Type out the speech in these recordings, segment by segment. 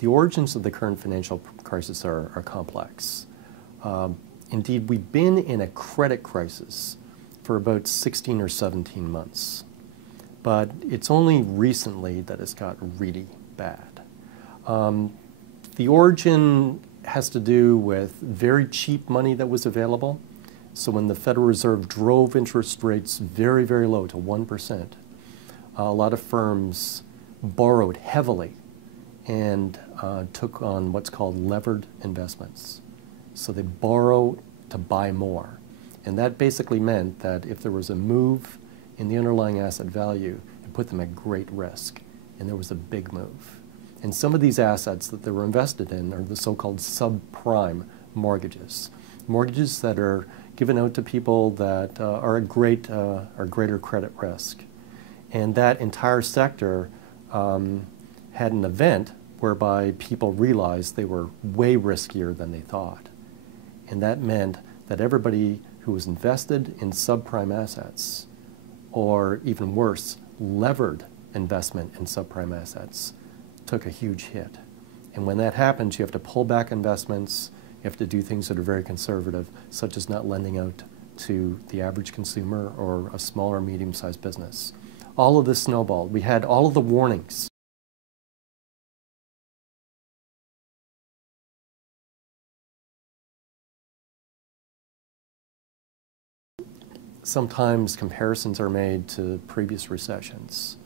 the origins of the current financial crisis are complex. Indeed, we've been in a credit crisis for about 16 or 17 months, but it's only recently that it's got really bad. The origin has to do with very cheap money that was available. So when the Federal Reserve drove interest rates very, very low to 1%, a lot of firms borrowed heavily and took on what's called levered investments. So they borrow to buy more. And that basically meant that if there was a move in the underlying asset value, it put them at great risk. And there was a big move. And some of these assets that they were invested in are the so-called subprime mortgages. Mortgages that are given out to people that are at greater credit risk. And that entire sector had an event whereby people realized they were way riskier than they thought. And that meant that everybody who was invested in subprime assets, or even worse, levered investment in subprime assets, took a huge hit. And when that happens, you have to pull back investments, you have to do things that are very conservative, such as not lending out to the average consumer or a small or medium-sized business. All of this snowballed. We had all of the warnings. Sometimes comparisons are made to previous recessions.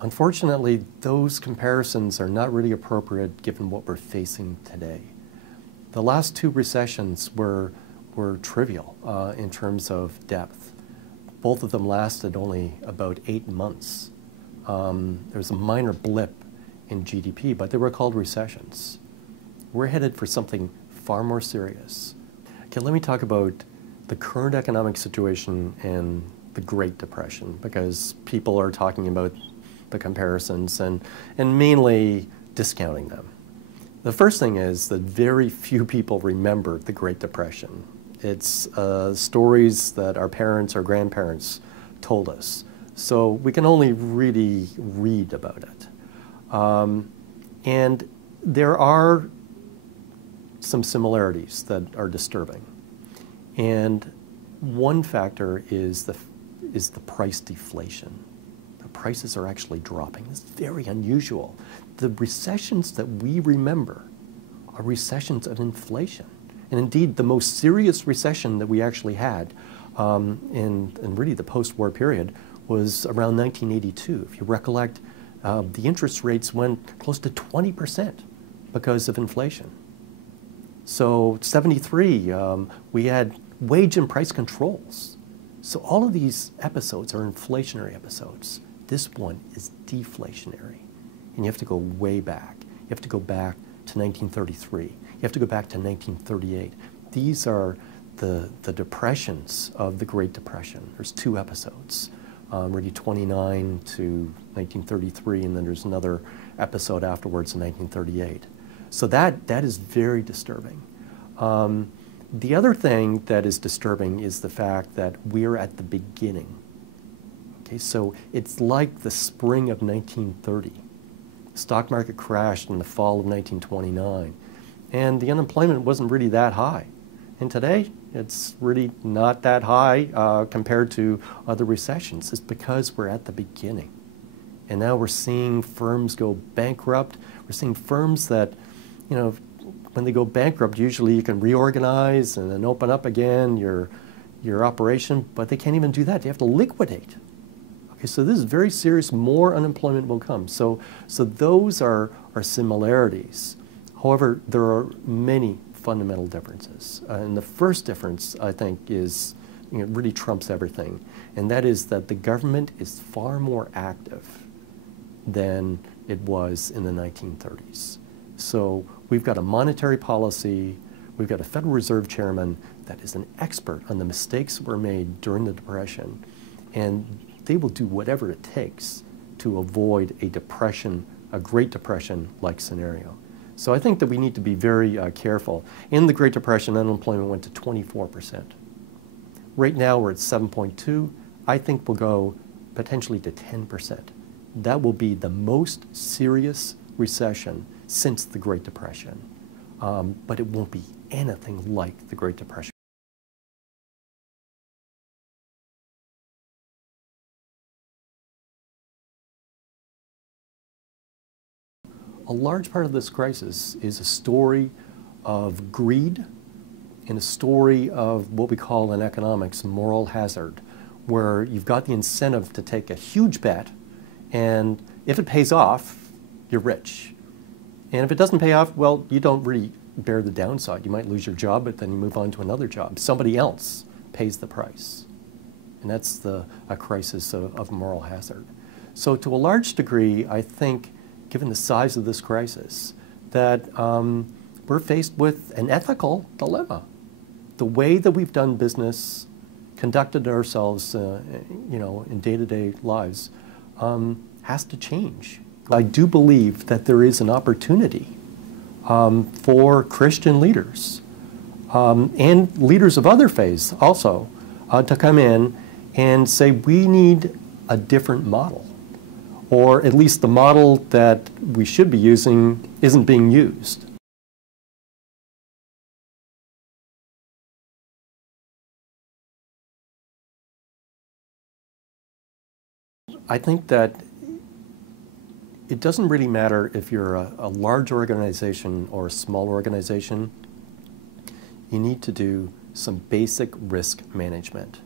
Unfortunately, those comparisons are not really appropriate given what we're facing today. The last two recessions were trivial in terms of depth. Both of them lasted only about 8 months. There was a minor blip in GDP, but they were called recessions. We're headed for something far more serious. Okay, let me talk about the current economic situation and the Great Depression, because people are talking about the comparisons and mainly discounting them. The first thing is that very few people remember the Great Depression. It's stories that our parents or grandparents told us, so we can only really read about it. And there are some similarities that are disturbing. And one factor is the price deflation. The prices are actually dropping. It's very unusual. The recessions that we remember are recessions of inflation. And indeed, the most serious recession that we actually had in really the post-war period was around 1982. If you recollect, the interest rates went close to 20% because of inflation. So 73, we had wage and price controls. So all of these episodes are inflationary episodes. This one is deflationary. And you have to go way back. You have to go back to 1933. You have to go back to 1938. These are the depressions of the Great Depression. There's two episodes, really 29 to 1933, and then there's another episode afterwards in 1938. So that is very disturbing. The other thing that is disturbing is the fact that we're at the beginning. Okay, so it's like the spring of 1930. The stock market crashed in the fall of 1929, and the unemployment wasn't really that high. And today, it's really not that high compared to other recessions. It's because we're at the beginning. And now we're seeing firms go bankrupt. We're seeing firms that, you know, when they go bankrupt, usually you can reorganize and then open up again your operation, but they can't even do that. They have to liquidate. Okay, so this is very serious. More unemployment will come. So those are similarities. However, there are many fundamental differences. And the first difference, I think, is, you know, really trumps everything. And that is that the government is far more active than it was in the 1930s. So we've got a monetary policy, we've got a Federal Reserve Chairman that is an expert on the mistakes that were made during the Depression, and they will do whatever it takes to avoid a depression, a Great Depression-like scenario. So I think that we need to be very careful. In the Great Depression, unemployment went to 24%. Right now we're at 7.2. I think we'll go potentially to 10%. That will be the most serious recession since the Great Depression, but it won't be anything like the Great Depression. A large part of this crisis is a story of greed and a story of what we call in economics moral hazard, where you've got the incentive to take a huge bet, and if it pays off, you're rich. And if it doesn't pay off, well, you don't really bear the downside. You might lose your job, but then you move on to another job. Somebody else pays the price. And that's a crisis of moral hazard. So to a large degree, I think, given the size of this crisis, that we're faced with an ethical dilemma. The way that we've done business, conducted ourselves, in day-to-day lives, has to change. I do believe that there is an opportunity for Christian leaders and leaders of other faiths also to come in and say we need a different model, or at least the model that we should be using isn't being used. I think that it doesn't really matter if you're a large organization or a small organization. You need to do some basic risk management.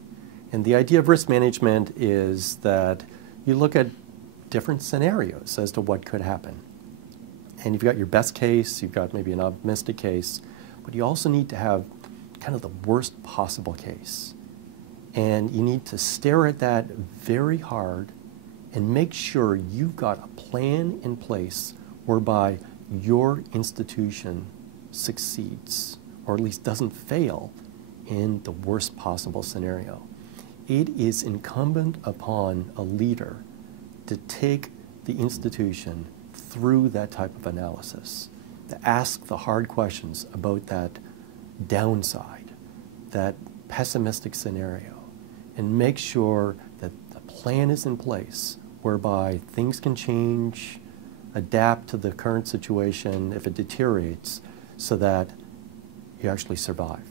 And the idea of risk management is that you look at different scenarios as to what could happen. And you've got your best case, you've got maybe an optimistic case, but you also need to have kind of the worst possible case. And you need to stare at that very hard and make sure you've got a plan in place whereby your institution succeeds, or at least doesn't fail in the worst possible scenario. It is incumbent upon a leader to take the institution through that type of analysis, to ask the hard questions about that downside, that pessimistic scenario, and make sure that the plan is in place whereby things can change, adapt to the current situation if it deteriorates, so that you actually survive.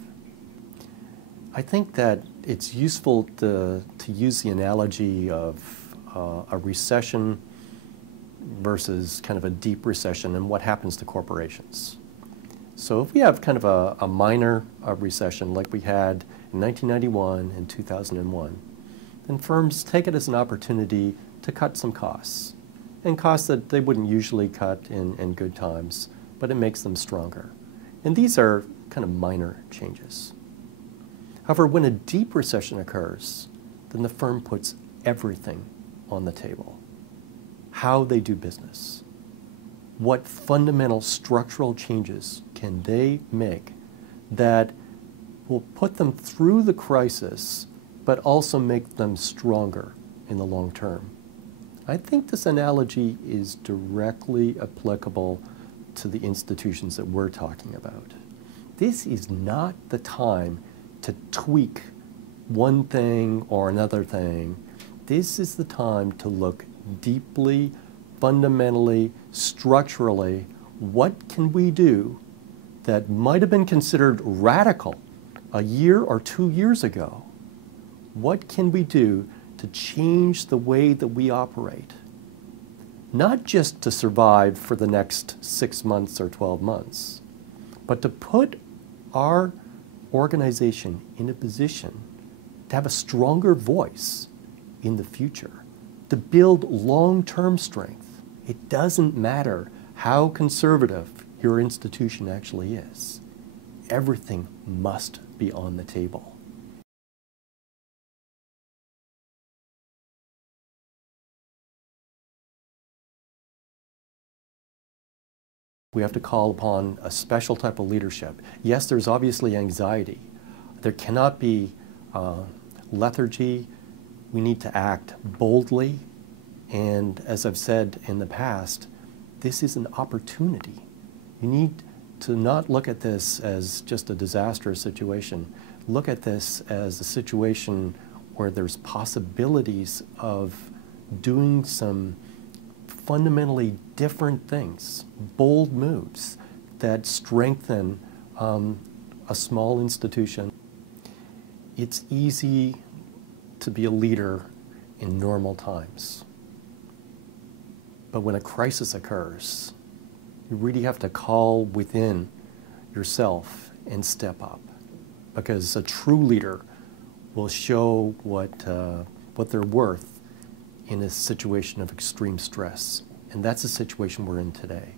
I think that it's useful to use the analogy of a recession versus kind of a deep recession and what happens to corporations. So if we have kind of a minor recession like we had in 1991 and 2001, then firms take it as an opportunity to cut some costs, and costs that they wouldn't usually cut in good times, but it makes them stronger. And these are kind of minor changes. However, when a deep recession occurs, then the firm puts everything on the table. How they do business. What fundamental structural changes can they make that will put them through the crisis, but also make them stronger in the long term? I think this analogy is directly applicable to the institutions that we're talking about. This is not the time to tweak one thing or another thing. This is the time to look deeply, fundamentally, structurally, what can we do that might have been considered radical a year or 2 years ago? What can we do to change the way that we operate? Not just to survive for the next 6 months or 12 months, but to put our organization in a position to have a stronger voice in the future, to build long-term strength. It doesn't matter how conservative your institution actually is. Everything must be on the table. We have to call upon a special type of leadership. Yes, there's obviously anxiety. There cannot be lethargy. We need to act boldly. And as I've said in the past, this is an opportunity. You need to not look at this as just a disastrous situation. Look at this as a situation where there's possibilities of doing some fundamentally different things, bold moves that strengthen a small institution. It's easy to be a leader in normal times. But when a crisis occurs, you really have to call within yourself and step up, because a true leader will show what they're worth in a situation of extreme stress. And that's the situation we're in today.